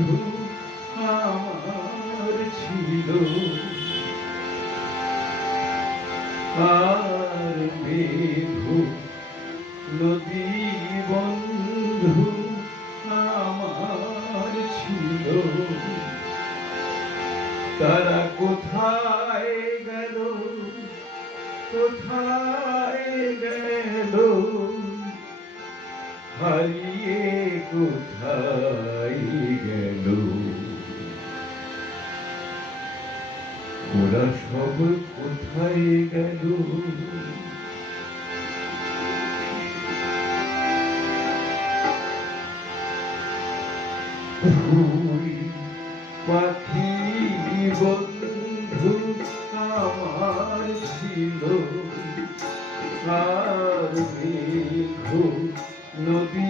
বন্ধু আমার ছিল। আর নদী বন্ধু আমার ছিল। তারা কোথায় গেল? কোথায় গেল? হারিয়ে কোথায় সব কোথায় গেল পাখি বন্ধু আমার ছিল। নদী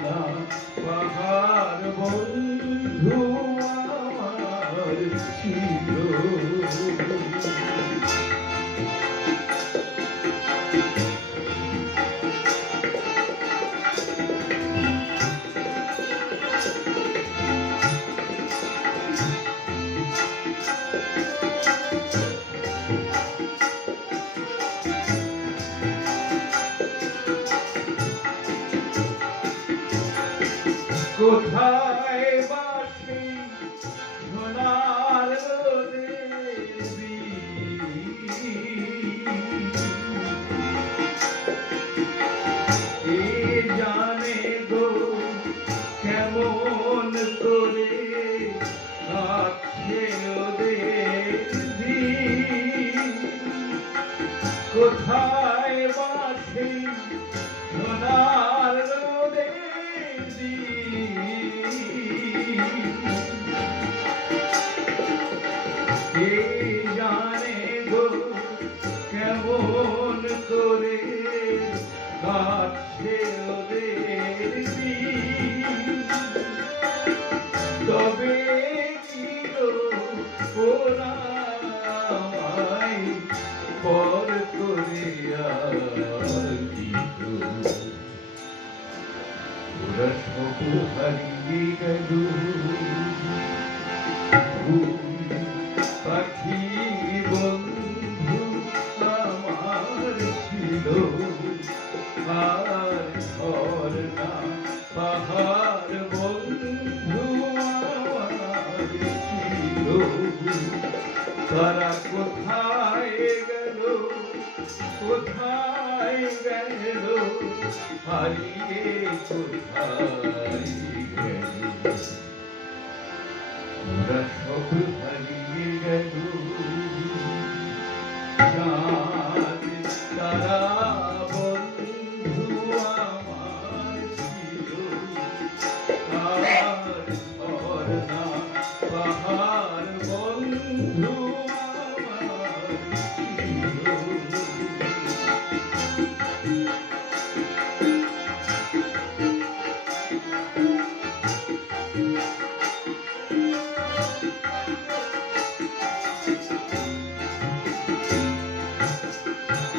ঝর্ণা পাহাড় বন্ধু আমার ছিল। কোথায় বাসি? সোনার দেবী। কে জানে গো কেমন করে পর করিয়া দিত ওরা সব হারিয়ে গেল। পাখি বন্ধু আমার ছিল। আর ঝর্ণা পাহাড় বন্ধু আমার ছিল। তারা কোথায় কোথায় গেল হারিয়ে কোথায়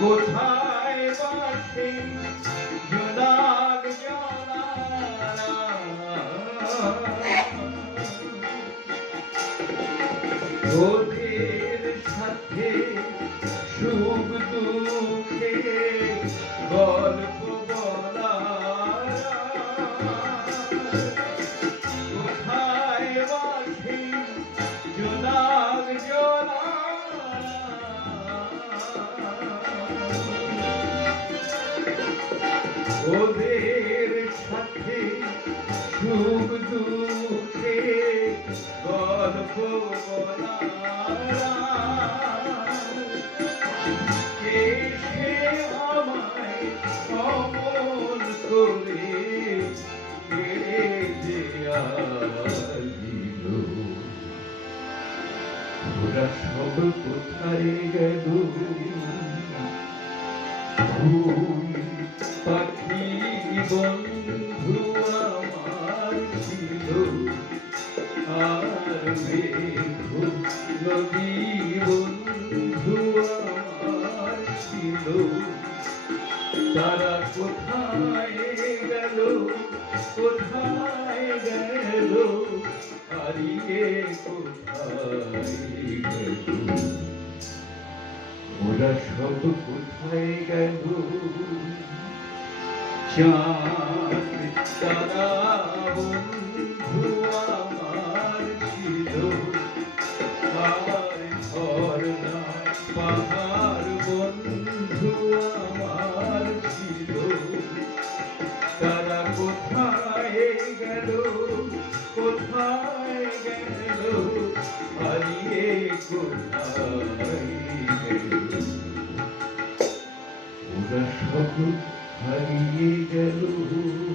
কোথায় বাসে? জলারা ওদের সাথে সুখ দুঃখে গল্প বলা কোথায় বাসে? ওদের সাথে সুখ দুঃখে গল্প এসে আমায় অমন করে ওরা সব কোথায় গেল? বন্ধু আমার ছিল, আর নদী বন্ধু আমার ছিল। তারা কোথায় গেল কোথায় গেল, হারিয়ে কোথায় গেল? ওরা সব কোথায় গেল? তারা বন্ধু আমার ছিল আর ঝর্ণা পাহাড় বন্ধু আমার ছিল তারা কোথায় গেল কোথায় গেল হারিয়ে কোথায় গেল ওরা সব Haydi gelin